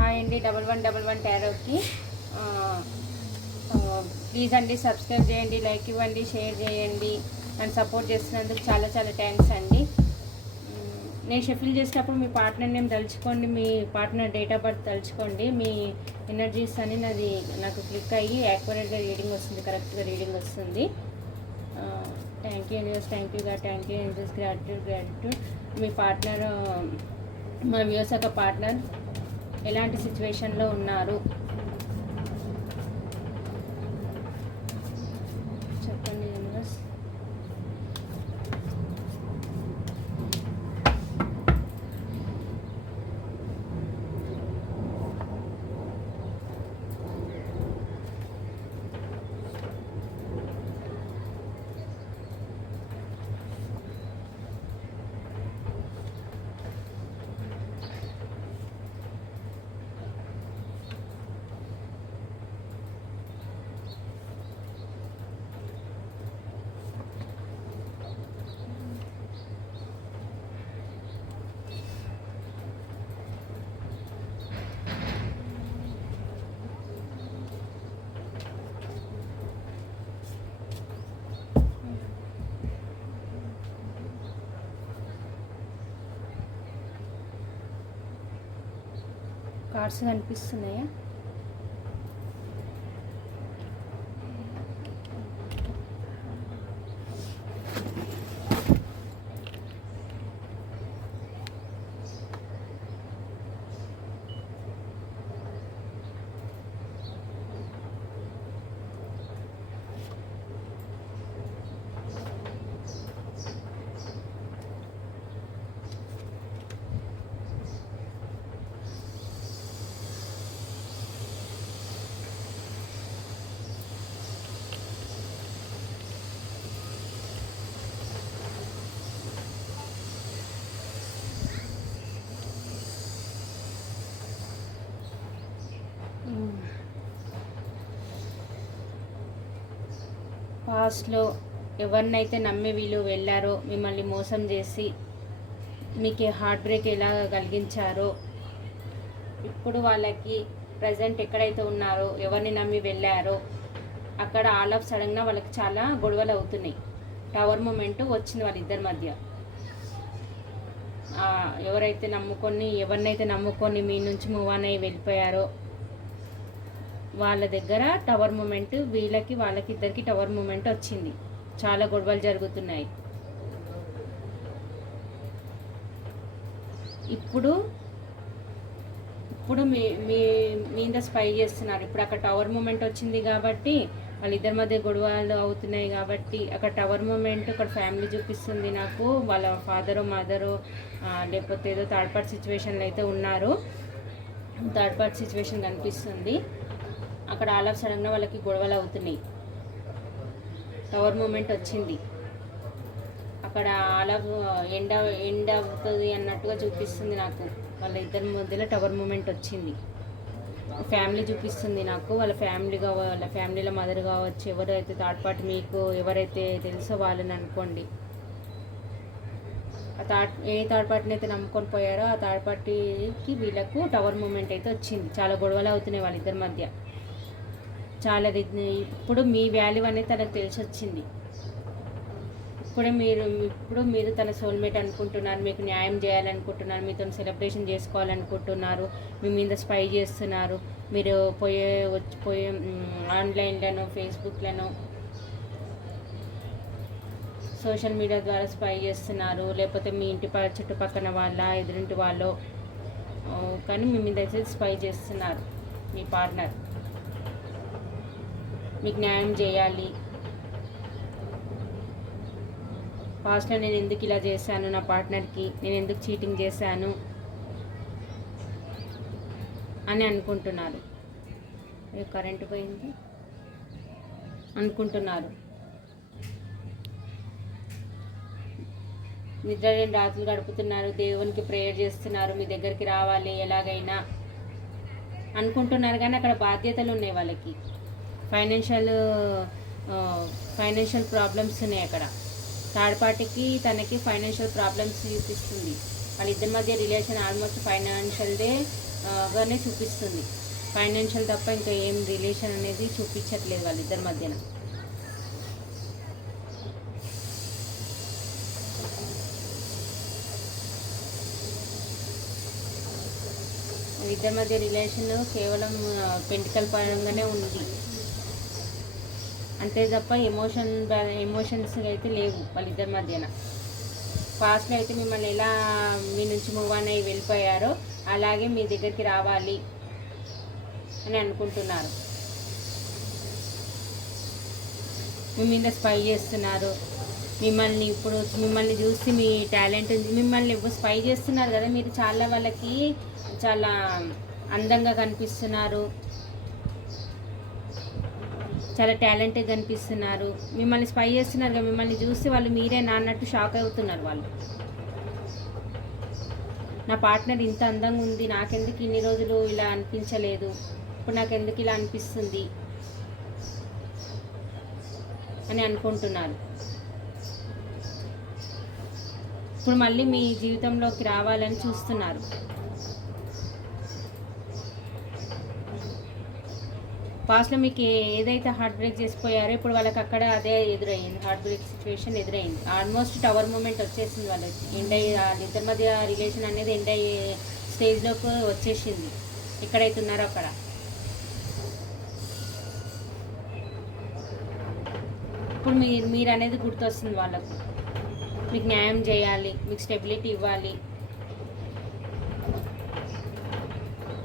Hi అండి, 1111 టారోకి please అండి subscribe చేయండి, లైక్ ఇవ్వండి, షేర్ చేయండి. నన్ను సపోర్ట్ చేస్తున్నందుకు చాలా చాలా థ్యాంక్స్ అండి. నేను షఫిల్ చేసినప్పుడు మీ పార్ట్నర్ నేమ్ తలుచుకోండి, మీ పార్ట్నర్ డేట్ ఆఫ్ బర్త్ తలుచుకోండి. మీ ఎనర్జీస్ అని నాకు క్లిక్ అయ్యి యాక్యురేట్గా రీడింగ్ వస్తుంది, కరెక్ట్గా రీడింగ్ వస్తుంది. Thank you universe, thank you God, thank you universe, gratitude. Me partner, మన వ్యూస్ యొక్క పార్ట్నర్ ఎలాంటి సిచ్యువేషన్లో ఉన్నారు చెప్పండి యూనివర్స్. కార్డ్స్ కనిపిస్తున్నాయా? పాస్ట్లో ఎవరినైతే నమ్మి వీళ్ళు వెళ్ళారో, మిమ్మల్ని మోసం చేసి మీకు హార్ట్ బ్రేక్ ఎలా కలిగించారో, ఇప్పుడు వాళ్ళకి ప్రజెంట్ ఎక్కడైతే ఉన్నారో, ఎవరిని నమ్మి వెళ్ళారో అక్కడ ఆల్ ఆఫ్ సడన్గా వాళ్ళకి చాలా గొడవలు అవుతున్నాయి. టవర్ మూమెంట్ వచ్చింది వాళ్ళిద్దరి మధ్య. ఎవరినైతే నమ్ముకొని మీ నుంచి మూవ్ ఆన్ అయ్యి వెళ్ళిపోయారో వాళ్ళ దగ్గర టవర్ మూమెంట్, వాళ్ళకి ఇద్దరికి టవర్ మూమెంట్ వచ్చింది. చాలా గొడవలు జరుగుతున్నాయి. ఇప్పుడు మీ మీద స్పై చేస్తున్నారు. ఇప్పుడు అక్కడ టవర్ మూమెంట్ వచ్చింది కాబట్టి వాళ్ళిద్దరి మధ్య గొడవలు అవుతున్నాయి కాబట్టి అక్కడ టవర్ మూమెంట్, అక్కడ ఫ్యామిలీ చూపిస్తుంది నాకు. వాళ్ళ ఫాదరు, మదరు, లేకపోతే ఏదో థర్డ్ పార్టీ సిచ్యువేషన్లో అయితే ఉన్నారు. థర్డ్ పార్టీ సిచ్యువేషన్ కనిపిస్తుంది. అక్కడ ఆల్ ఆఫ్ సడన్గా వాళ్ళకి గొడవలు అవుతున్నాయి. టవర్ మూమెంట్ వచ్చింది. అక్కడ ఆల్ ఆఫ్ ఎండ్ అవుతుంది అన్నట్టుగా చూపిస్తుంది నాకు. వాళ్ళ ఇద్దరి మధ్యలో టవర్ మూమెంట్ వచ్చింది. ఫ్యామిలీ చూపిస్తుంది నాకు. వాళ్ళ ఫ్యామిలీలో మదర్ కావచ్చు, ఎవరైతే థర్డ్ పార్టీ మీకు ఎవరైతే తెలుసో వాళ్ళని అనుకోండి. ఏ థర్డ్ పార్టీని అయితే నమ్ముకొని పోయారో ఆ థర్డ్ పార్టీకి వీళ్ళకు టవర్ మూమెంట్ అయితే వచ్చింది. చాలా గొడవలు అవుతున్నాయి వాళ్ళిద్దరి మధ్య. ఇప్పుడు మీ వాల్యూ అనేది తనకు తెలిసి వచ్చింది. ఇప్పుడు మీరు తన సోల్మేట్ అనుకుంటున్నారు, మీకు న్యాయం చేయాలనుకుంటున్నారు, మీతో సెలబ్రేషన్ చేసుకోవాలనుకుంటున్నారు, మీ మీద స్పై చేస్తున్నారు. మీరు పోయే ఆన్లైన్లను, ఫేస్బుక్లను, సోషల్ మీడియా ద్వారా స్పై చేస్తున్నారు. లేకపోతే మీ ఇంటి చుట్టుపక్కన వాళ్ళ, ఎదురింటి వాళ్ళు, కానీ మీ మీద అయితే స్పై చేస్తున్నారు. మీ పార్ట్నర్ మీకు న్యాయం చేయాలి. పాస్ట్లో నేను ఎందుకు ఇలా చేశాను, నా పార్ట్నర్కి నేను ఎందుకు చీటింగ్ చేశాను అని అనుకుంటున్నారు. కరెంటు పోయింది అనుకుంటున్నారు. నిద్ర లేని రాత్రులు గడుపుతున్నారు, దేవునికి ప్రేయర్ చేస్తున్నారు, మీ దగ్గరికి రావాలి ఎలాగైనా అనుకుంటున్నారు. కానీ అక్కడ బాధ్యతలు ఉన్నాయి వాళ్ళకి. ఫైనాన్షియల్ ప్రాబ్లమ్స్ ఉన్నాయి అక్కడ. థర్డ్ పార్టీకి తనకి ఫైనాన్షియల్ ప్రాబ్లమ్స్ చూపిస్తుంది. వాళ్ళిద్దరి మధ్య రిలేషన్ ఆల్మోస్ట్ ఫైనాన్షియల్దే గానే చూపిస్తుంది. ఫైనాన్షియల్ తప్ప ఇంకా ఏం రిలేషన్ అనేది చూపించట్లేదు వాళ్ళిద్దరి మధ్యన. ఇద్దరి మధ్య రిలేషన్ కేవలం పెంటికల్ పరంగానే ఉంది, అంతే తప్ప ఎమోషన్స్ అయితే లేవు వాళ్ళిద్దరి మధ్యన. పాస్ట్లో అయితే మిమ్మల్ని ఎలా మీ నుంచి మూవ్ ఆన్ అయ్యి వెళ్ళిపోయారో అలాగే మీ దగ్గరికి రావాలి అని అనుకుంటున్నారు. మీ మీద స్పై చేస్తున్నారు. మిమ్మల్ని చూసి మీ టాలెంట్ మిమ్మల్ని స్పై చేస్తున్నారు కదా, మీరు చాలా వాళ్ళకి చాలా అందంగా కనిపిస్తున్నారు, చాలా టాలెంట్గా కనిపిస్తున్నారు. మిమ్మల్ని స్పై చేస్తున్నారు కదా, మిమ్మల్ని చూసి వాళ్ళు మీరేనా అన్నట్టు షాక్ అవుతున్నారు వాళ్ళు. నా పార్ట్నర్ ఇంత అందంగా ఉంది, నాకెందుకు ఇన్ని రోజులు ఇలా అనిపించలేదు, ఇప్పుడు నాకెందుకు ఇలా అనిపిస్తుంది అని అనుకుంటున్నారు. ఇప్పుడు మళ్ళీ మీ జీవితంలోకి రావాలని చూస్తున్నారు. పాస్ట్లో మీకు ఏదైతే హార్ట్ బ్రేక్ చేసిపోయారో ఇప్పుడు వాళ్ళకి అక్కడ అదే ఎదురయ్యింది, హార్ట్ బ్రేక్ సిచ్యువేషన్ ఎదురైంది. ఆల్మోస్ట్ టవర్ మూమెంట్ వచ్చేసింది వాళ్ళకి. వాళ్ళిద్దరి మధ్య రిలేషన్ అనేది ఎండ్ అయ్యే స్టేజ్లోకి వచ్చేసింది. ఎక్కడైతే ఉన్నారో అక్కడ ఇప్పుడు మీరు అనేది గుర్తొస్తుంది వాళ్ళకు. మీకు న్యాయం చేయాలి, మీకు స్టెబిలిటీ ఇవ్వాలి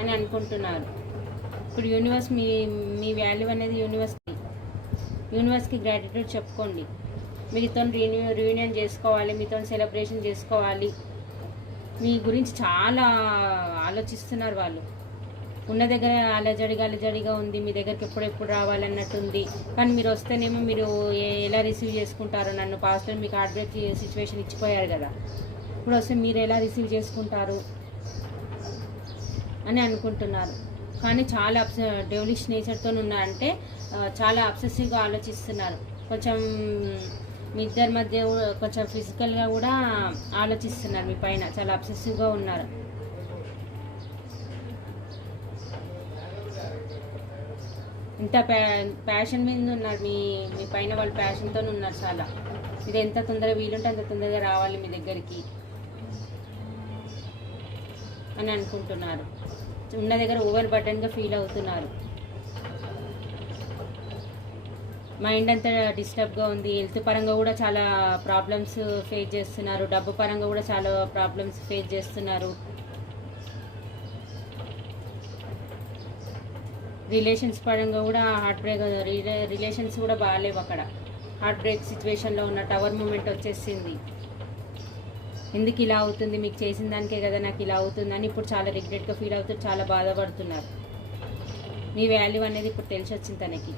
అని అనుకుంటున్నారు. ఇప్పుడు యూనివర్స్ మీ వాల్యూ అనేది యూనివర్స్కి గ్రాటిట్యూడ్ చెప్పుకోండి. మీతో రీయూనియన్ చేసుకోవాలి, మీతో సెలబ్రేషన్ చేసుకోవాలి. మీ గురించి చాలా ఆలోచిస్తున్నారు వాళ్ళు. ఉన్న దగ్గర అలజడిగా ఉంది, మీ దగ్గరికి ఎప్పుడెప్పుడు రావాలన్నట్టుంది. కానీ మీరు వస్తేనేమో మీరు ఎలా రిసీవ్ చేసుకుంటారో నన్ను. పాస్ట్లో మీకు హార్ట్ బ్రేక్ సిచ్యువేషన్ ఇచ్చిపోయారు కదా, ఇప్పుడు వస్తే మీరు ఎలా రిసీవ్ చేసుకుంటారు అని అనుకుంటున్నారు. కానీ చాలా డెవలిష్ నేచర్తో ఉన్నారంటే చాలా అబ్సెసివ్గా ఆలోచిస్తున్నారు. కొంచెం మీ ఇద్దరి మధ్య కొంచెం ఫిజికల్గా కూడా ఆలోచిస్తున్నారు. మీ పైన చాలా అబ్సెసివ్గా ఉన్నారు. ఇంత ప్యాషన్ మీద ఉన్నారు. మీ పైన వాళ్ళు ప్యాషన్తో ఉన్నారు చాలా. ఇది ఎంత తొందరగా వీలుంటే అంత తొందరగా రావాలి మీ దగ్గరికి అని అనుకుంటున్నారు. ఉన్న దగ్గర ఓవర్ బర్డన్గా ఫీల్ అవుతున్నారు. మైండ్ అంతా డిస్టర్బ్గా ఉంది. హెల్త్ పరంగా కూడా చాలా ప్రాబ్లమ్స్ ఫేస్ చేస్తున్నారు. డబ్బు పరంగా కూడా చాలా ప్రాబ్లమ్స్ ఫేస్ చేస్తున్నారు. రిలేషన్స్ పరంగా కూడా హార్ట్ బ్రేక్, రిలేషన్స్ కూడా బాగాలేవు అక్కడ. హార్ట్ బ్రేక్ సిచ్యువేషన్లో ఉన్న టవర్ మూమెంట్ వచ్చేసింది. ఎందుకు ఇలా అవుతుంది, మీకు చేసిన దానికే కదా నాకు ఇలా అవుతుందని ఇప్పుడు చాలా రిగ్రెట్గా ఫీల్ అవుతూ చాలా బాధపడుతున్నారు. మీ వాల్యూ అనేది ఇప్పుడు తెలిసి వచ్చింది తనకి.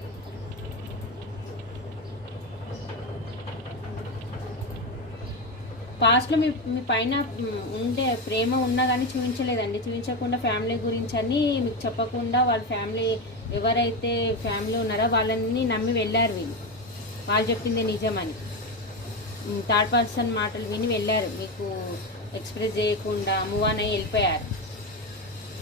పాస్ట్లో మీ పైన ఉండే ప్రేమ ఉన్నా కానీ చూపించలేదండి. చూపించకుండా ఫ్యామిలీ గురించి అని మీకు చెప్పకుండా వాళ్ళ ఫ్యామిలీ ఎవరైతే ఫ్యామిలీ ఉన్నారో వాళ్ళని నమ్మి వెళ్ళారు. వాళ్ళు చెప్పిందే నిజమని థర్డ్ పర్సన్ మాటలు విని వెళ్ళారు. మీకు ఎక్స్ప్రెస్ చేయకుండా మూవ్ ఆన్ అయ్యి వెళ్ళిపోయారు.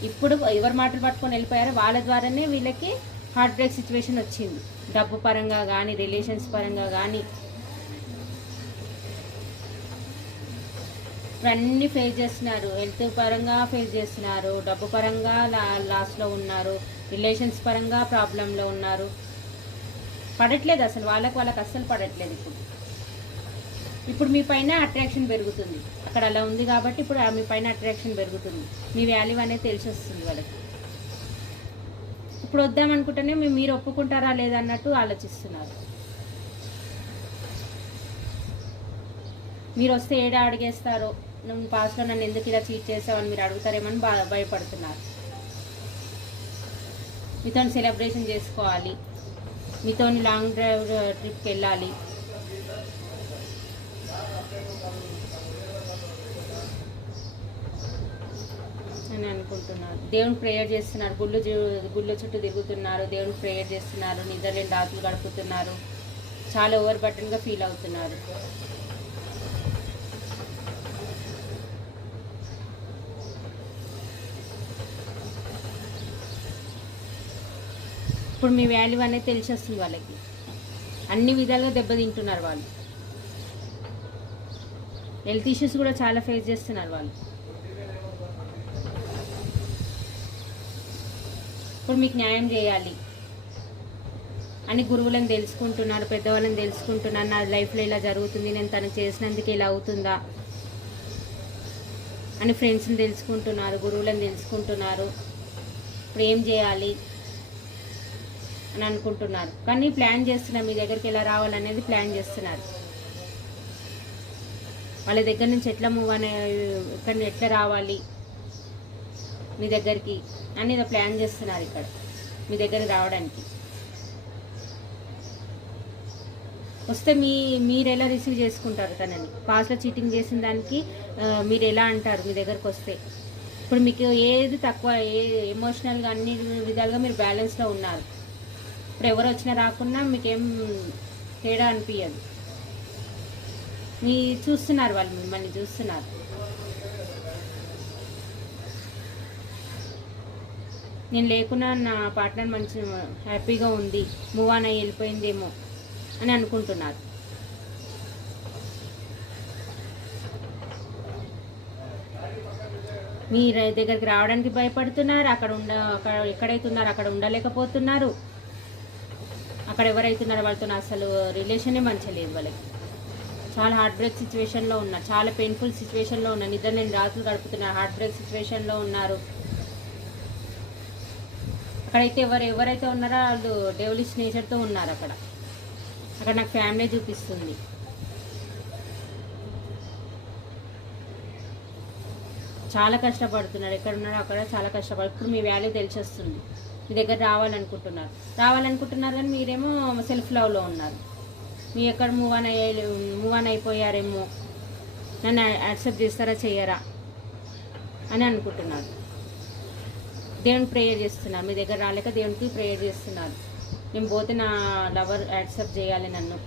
ఇప్పుడు ఎవరి మాటలు పట్టుకొని వెళ్ళిపోయారో వాళ్ళ ద్వారానే వీళ్ళకి హార్ట్ బ్రేక్ సిచ్యువేషన్ వచ్చింది. డబ్బు పరంగా కానీ రిలేషన్స్ పరంగా కానీ ఇవన్నీ ఫేస్ చేస్తున్నారు. హెల్త్ పరంగా ఫేస్ చేస్తున్నారు, డబ్బు పరంగా లాస్లో ఉన్నారు, రిలేషన్స్ పరంగా ప్రాబ్లంలో ఉన్నారు. పడట్లేదు అసలు, వాళ్ళకి అస్సలు పడట్లేదు. ఇప్పుడు మీ పైన అట్రాక్షన్ పెరుగుతుంది. అక్కడ అలా ఉంది కాబట్టి ఇప్పుడు మీ పైన అట్రాక్షన్ పెరుగుతుంది. మీ వాల్యూ అనేది తెలిసి వస్తుంది వాళ్ళకి. ఇప్పుడు వద్దామనుకుంటేనే మీరు ఒప్పుకుంటారా లేదా అన్నట్టు ఆలోచిస్తున్నారు. మీరు వస్తే ఏడా అడిగేస్తారో, నువ్వు పాస్ట్లో నన్ను ఎందుకు ఇలా చీట్ చేసావని మీరు అడుగుతారేమని భయపడుతున్నారు. మీతో సెలబ్రేషన్ చేసుకోవాలి, మీతో లాంగ్ డ్రైవ్ ట్రిప్కి వెళ్ళాలి, అని అనుకుంటున్నారు. దేవుని ప్రేయర్ చేస్తున్నారు. గుళ్ళు చుట్టూ తిరుగుతున్నారు, దేవుని ప్రేయర్ చేస్తున్నారు, నిద్రలేని రాత్రులు గడుపుతున్నారు, చాలా ఓవర్ బర్డన్గా ఫీల్ అవుతున్నారు. ఇప్పుడు మీ వాల్యూ అనేది తెలిసి వస్తుంది వాళ్ళకి. అన్ని విధాలుగా దెబ్బతింటున్నారు వాళ్ళు. హెల్త్ ఇష్యూస్ కూడా చాలా ఫేస్ చేస్తున్నారు వాళ్ళు. ఇప్పుడు మీకు న్యాయం చేయాలి అని గురువులను తెలుసుకుంటున్నారు, పెద్దవాళ్ళని తెలుసుకుంటున్నారు. నా లైఫ్లో ఇలా జరుగుతుంది, నేను తనకు చేసినందుకు ఇలా అవుతుందా అని ఫ్రెండ్స్ని తెలుసుకుంటున్నారు, గురువులను తెలుసుకుంటున్నారు. ఇప్పుడు ఏం చేయాలి అని అనుకుంటున్నారు. కానీ ప్లాన్ చేస్తున్నారు, మీ దగ్గరికి ఎలా రావాలనేది ప్లాన్ చేస్తున్నారు. వాళ్ళ దగ్గర నుంచి ఎట్లా మూవ్ అనే, ఇక్కడ ఎట్లా రావాలి మీ దగ్గరికి అని ప్లాన్ చేస్తున్నారు ఇక్కడ మీ దగ్గరికి రావడానికి. వస్తే మీరు ఎలా రిసీవ్ చేసుకుంటారు తనని? పాస్ట్లో చీటింగ్ చేసిన దానికి మీరు ఎలా అంటారు మీ దగ్గరకు వస్తే? ఇప్పుడు మీకు ఏది తక్కువ, ఎమోషనల్గా అన్ని విధాలుగా మీరు బ్యాలెన్స్లో ఉన్నారు. ఇప్పుడు ఎవరు వచ్చినా రాకున్నా మీకేం తేడా అనిపించదు. చూస్తున్నారు, వాళ్ళు మిమ్మల్ని చూస్తున్నారు. నేను లేకున్నా నా పార్ట్నర్ మంచి హ్యాపీగా ఉంది, మూవ్ ఆన్ అయ్యి వెళ్ళిపోయిందేమో అని అనుకుంటున్నారు. మీ దగ్గరికి రావడానికి భయపడుతున్నారు. అక్కడ ఎక్కడైతే ఉన్నారో అక్కడ ఉండలేకపోతున్నారు. అక్కడ ఎవరైతున్నారో వాళ్ళతో అసలు రిలేషనే మంచిగా లేదు వాళ్ళకి. చాలా హార్ట్ బ్రేక్ సిచ్యువేషన్లో ఉన్నారు, చాలా పెయిన్ఫుల్ సిచ్యువేషన్లో ఉన్నారు. నిద్ర నేను రాత్రులు గడుపుతున్నారు, హార్ట్ బ్రేక్ సిచ్యువేషన్లో ఉన్నారు. అక్కడైతే ఎవరైతే ఉన్నారో వాళ్ళు డెవలిష్ నేచర్తో ఉన్నారు. అక్కడ నాకు ఫ్యామిలీ చూపిస్తుంది. చాలా కష్టపడుతున్నారు, ఎక్కడ ఉన్నారో అక్కడ చాలా కష్టపడు. ఇప్పుడు మీ వాల్యూ తెలిసి వస్తుంది. మీ దగ్గర రావాలనుకుంటున్నారు కానీ మీరేమో సెల్ఫ్ లవ్లో ఉన్నారు. మీ ఎక్కడ మూవ్ ఆన్ అయిపోయారేమో, నన్ను యాక్సెప్ట్ చేస్తారా చేయరా అని అనుకుంటున్నారు. దేవునికి ప్రేయర్ చేస్తున్నారు. మీ దగ్గర రాలేక దేవునికి ప్రేయర్ చేస్తున్నారు. నేను పోతే నా లవర్ యాక్సెప్ట్ చేయాలి, నన్ను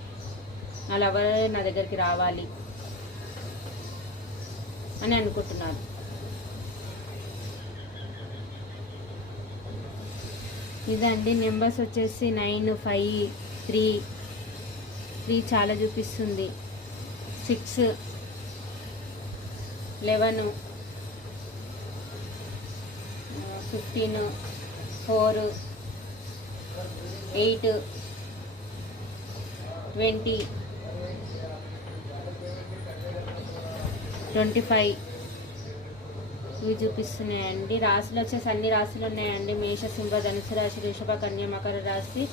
నా లవర్ నా దగ్గరికి రావాలి అని అనుకుంటున్నారు. ఇదండి నెంబర్స్ వచ్చేసి 9, 5, 3 చాలా చూపిస్తుంది. 6, 11, 15, 4, 8, 20, 25 ఇవి చూపిస్తున్నాయండి. రాశులు వచ్చేసి అన్ని రాశులు ఉన్నాయండి. మేష, సింహ, ధనుసు రాశి, వృషభ, కన్య, మకర రాశి,